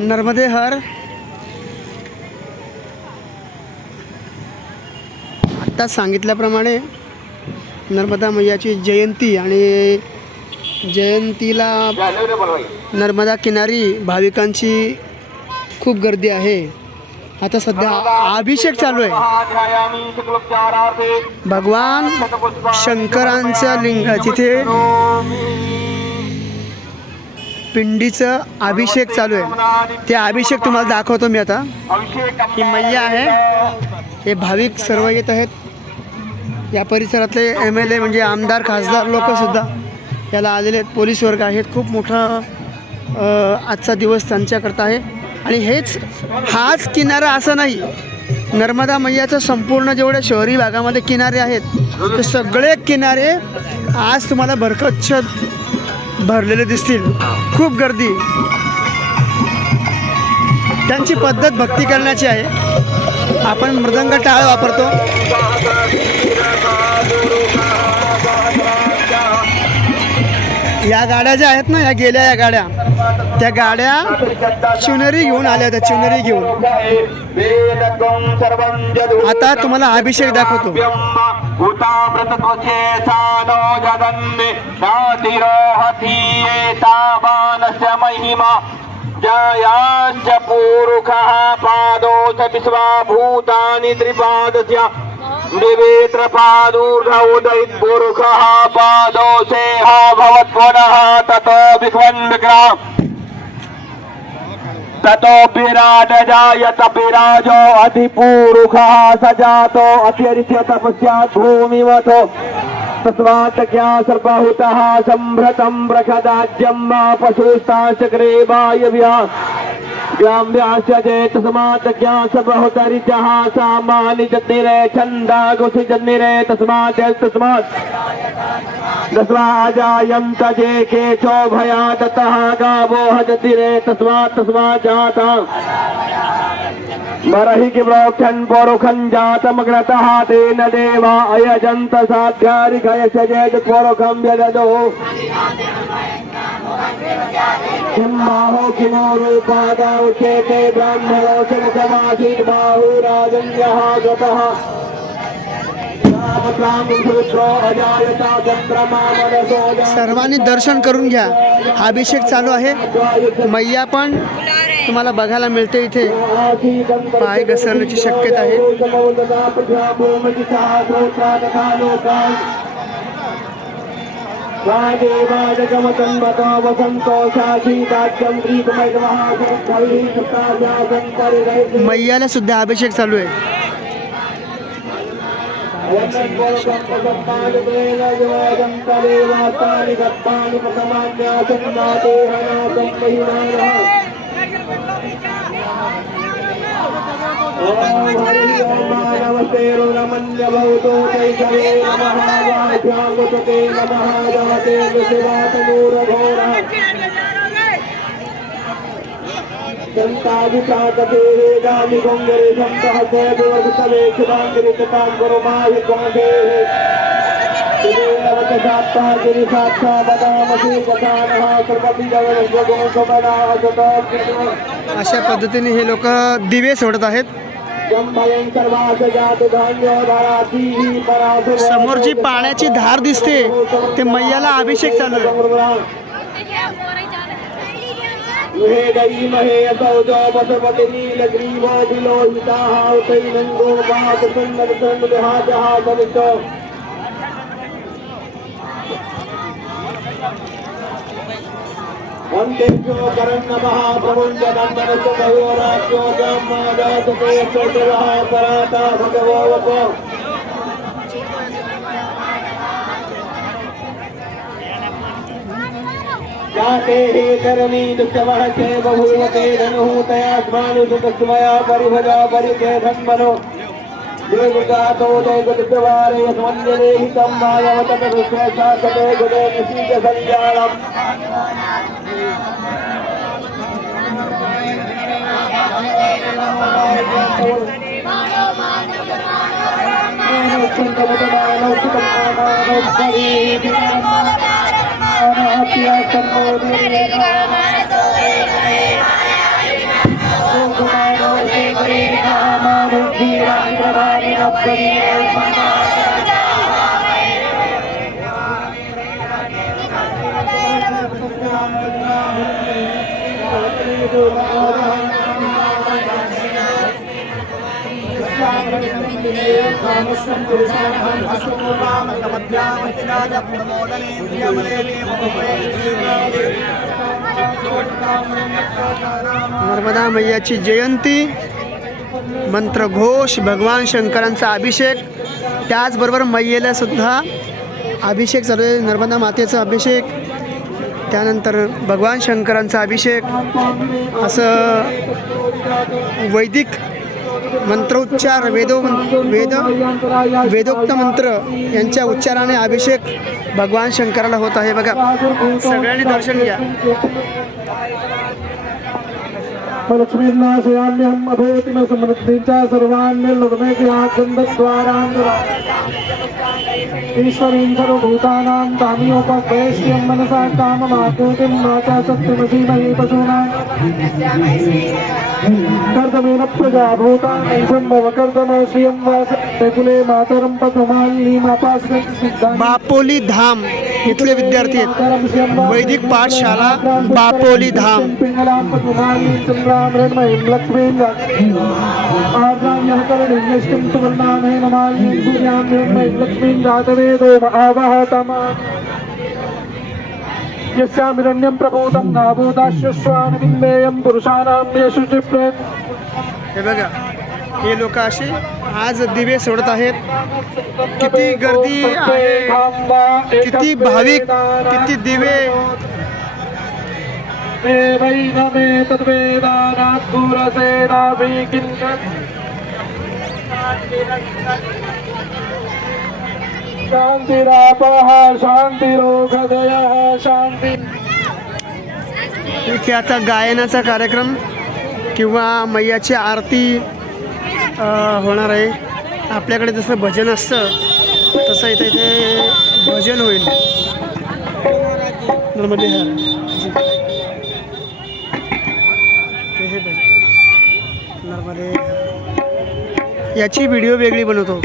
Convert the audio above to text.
नर्मदे हर आत्ता सांगितल्याप्रमाणे नर्मदा मैयाची जयंती आणि जयंतीला नर्मदा किनारी भाविकांची खूप गर्दी आहे। आता सध्या अभिषेक चालू आहे। भगवान शंकरांच्या लिंग तिथे पिंडीचं अभिषेक चालू आहे। ते अभिषेक तुम्हाला दाखवतो मी आता। ही मैया आहे, हे भाविक सर्व येत आहेत। या परिसरातले MLA म्हणजे आमदार खासदार लोकसुद्धा याला आलेले आहेत। पोलीस वर्ग आहेत। खूप मोठा आजचा दिवस त्यांच्याकरता आहे। आणि हाच किनारा असं नाही, नर्मदा मैयाचं संपूर्ण जेवढे शहरी भागामध्ये किनारे आहेत ते सगळे किनारे आज तुम्हाला भरकच्छ भरलेले दिसतील। खूप गर्दी, त्यांची पद्धत भक्ती करण्याची आहे। आपण मृदंग टाळ वापरतो। या गाड्या ज्या आहेत ना, या गाड्या त्या गाड्या चिवनरी घेऊन आल्या होत्या, चिवनरी घेऊन। आता तुम्हाला अभिषेक दाखवतो। जयांच पूरुखः पादोच विश्वभूतानि त्रिपादस्य दिवेत्र पादूर्धौदयित पूरुखः पादोसेह भवत्पुनः ततो विश्वं विक्रम ततो विराट जायत विराजो अधिपूरुखः सजातो अत्यरिच्य तपस्यात् भूमिवतो तस्मात् क्या सर्वहुतः सम्भ्रतं प्रखदाज्यं पशुस्ताचक्रे वायव्या ग्राम्यास्य तस्मात् क्या सर्वहुतरिचः सामानि जन्निरे छन्दा घोषि जन्निरे तस्मात् जायन्त जे केशो भयादतः गावो जन्निरे तस्मात् जाता मरहि कि प्रोक्षन् पोरुखं जातमग्रतः तेन देवा अयजन्त साध्यारिकयस्य चेत् पोरुखं व्यददो किम्बाहो किमो रूपादौ चेते ब्राह्मणो च मुखमासीत् बाहुराजन्यः गतः सर्वांनी दर्शन करून घ्या। हा अभिषेक चालू आहे। मैया पण तुम्हाला बघायला मिळते इथे। पाय घसरण्याची शक्यता आहे। मैयाला सुद्धा अभिषेक चालू आहे। अशा पद्धतीने हे लोक दिवे सोडत आहेत। समोर जी पाण्याची धार दिसते ते मैयाला अभिषेक चालू आहे। अन्तेभ्यो करन्नमः प्रमुञ्चनन्दनस्य भयोराज्यो ब्रह्मादासते स्वदेवः पराता भगवो वपो जाते हि धर्मी दुष्टमः चे बहुवते धनुहूतया स्मानुसुतस्मया परिभजा परिकेधन्मनो देवजातो देवदुष्टवारे यस्मन्यरे हितं मायवततरुस्वसाकते गुदे निशीच संज्ञानम् नर्मदा मैयाची जयंती, मंत्रघोष, भगवान शंकरांचा अभिषेक, त्याचबरोबर मैयेला सुद्धा अभिषेक चालू आहे. नर्मदा मातेचा अभिषेक, त्यानंतर भगवान शंकरांचा अभिषेक, असं वैदिक मंत्रोच्चार, वेदोक्त मंत्र यांच्या उच्चाराने अभिषेक भगवान शंकराला होत आहे. बघा, सगळ्यांनी दर्शन घ्या. लक्ष्मीर्नाशयाम्यहम् अभूतिम समृद्धींच्या सर्वान्निर्लग्नेभ्यागन्धद्वारान् ईश्वरीं सर्वभूतानां तामियोपवेश्यं मनसा काममाकृतिं वाचा सत्यमसीमहि पशूनां कर्दमेन प्रजाभूतानि सम्भवकर्दम श्रियं वासते कुले मातरं पद्ममालिनीमापास्यं सिद्धां. बापोली धाम इथले विद्यार्थी आहेत. वैदिक पाठशाला बापोली धाम. पिंगलां पद्ममालिनीं चन्द्रां मृण्मयीं लक्ष्मीं आर्द्रां यः कर्णीं यष्टिं सुवर्णामेन मालिनीं सूर्यां मृण्मयीं लक्ष्मीं जातवेदो महावहतमा यस्यामिरण्यं प्रभूतं नाभूताश्वश्वानविन्देयं पुरुषाणां येषु चिप्रेत. हे बघा, हे लोक असे आज दिवे सोडत आहेत. किती गर्दी आहे, किती भाविक, किती दिवे. देवैनमे तद्वेदानात्पुरसेनाभिकिञ्चन् शांतिरापः शांतिरोगदयः शांती. इथे आता गायनाचा कार्यक्रम किंवा मैयाची आरती होणार आहे. आपल्याकडे जसं भजन असतं तसं इथे भजन होईल. नर्मदे हर ते हे भजन नर्मदे. याची व्हिडिओ वेगळी बनवतो.